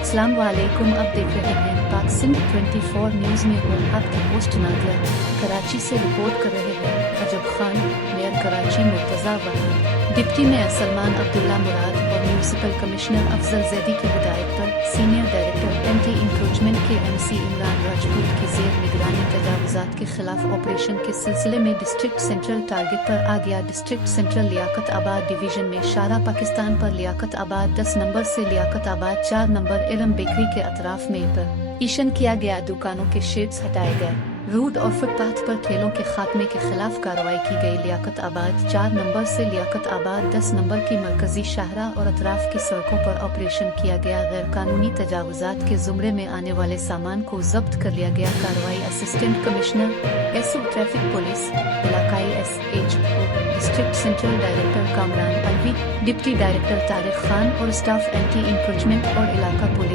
अस्सलाम वालेकुम। अब देख रहे हैं पाक सिंध 24 न्यूज़ में हूँ आपकी होस्ट नादिया। कराची से रिपोर्ट कर रहे हैं Ajab Khan. Mayor Karachi Murtaza Wahab, deputy mayor Salman Abdullah Murad और म्यूनिसिपल कमिश्नर अफजल जैदी की हिदायत पर सीनियर डायरेक्टर एंटी इंक्रोचमेंट के MC इमरान राजपूत की जेर निगरानी तजावुज़ात के खिलाफ ऑपरेशन के सिलसिले में डिस्ट्रिक्ट सेंट्रल टारगेट पर आ गया। डिस्ट्रिक्ट सेंट्रल लियाकत आबाद डिवीजन में शारा पाकिस्तान पर लियाकत आबाद 10 नंबर से लियाकत आबाद 4 नंबर इलम बेकरी के अतराफ में ईशन किया गया। दुकानों के शेड्स हटाए गए। रोड और फुटपाथ पर ठेलों के खात्मे के खिलाफ कार्रवाई की गई। लियाकत आबाद 4 नंबर से लियाकत आबाद 10 नंबर की मरकजी शाहरा और अतराफ की सड़कों पर ऑपरेशन किया गया। गैर कानूनी तजावुजात के जुमरे में आने वाले सामान को जब्त कर लिया गया। कार्रवाई assistant commissioner SO traffic police, इलाकाई SHO, district central director Kamran Alvi, deputy director Tariq Khan और स्टाफ एंटी इंक्रोचमेंट और इलाका पुलिस